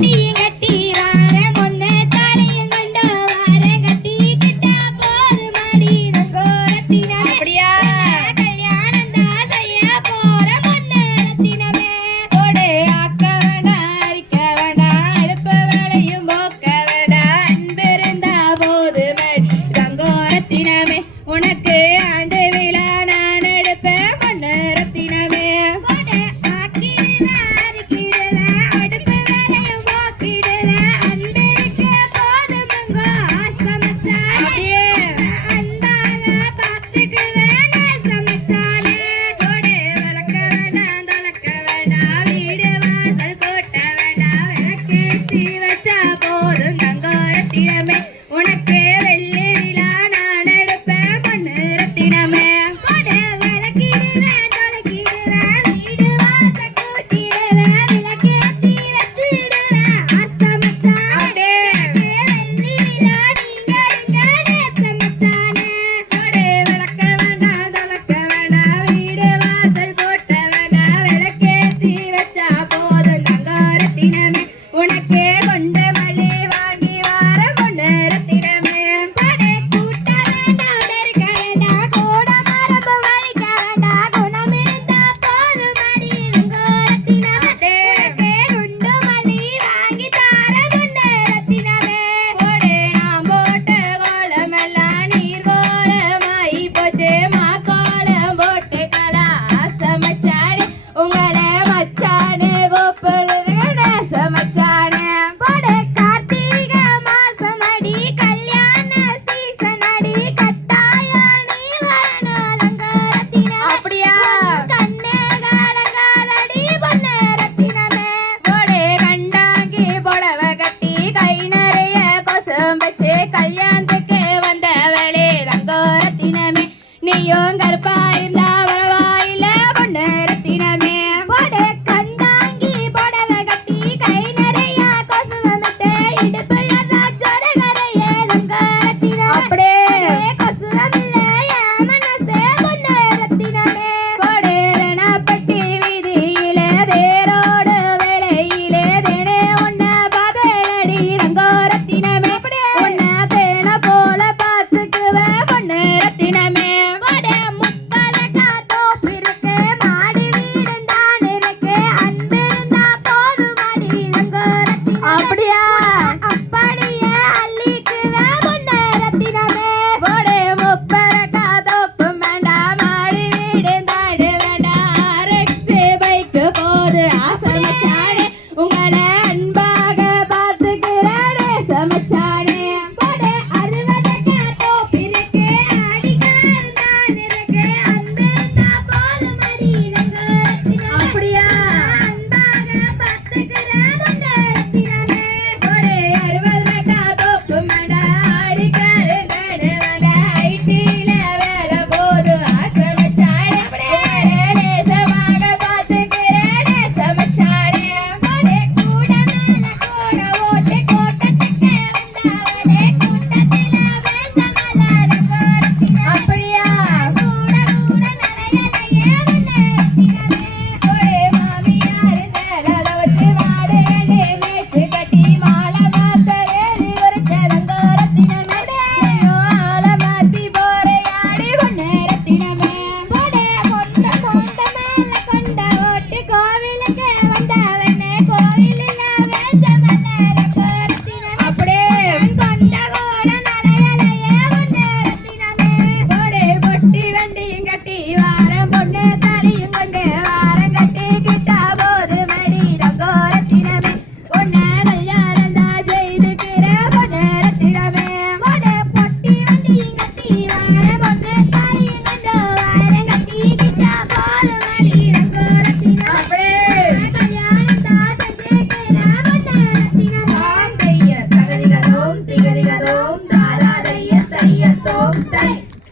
நீ Happy தேரோ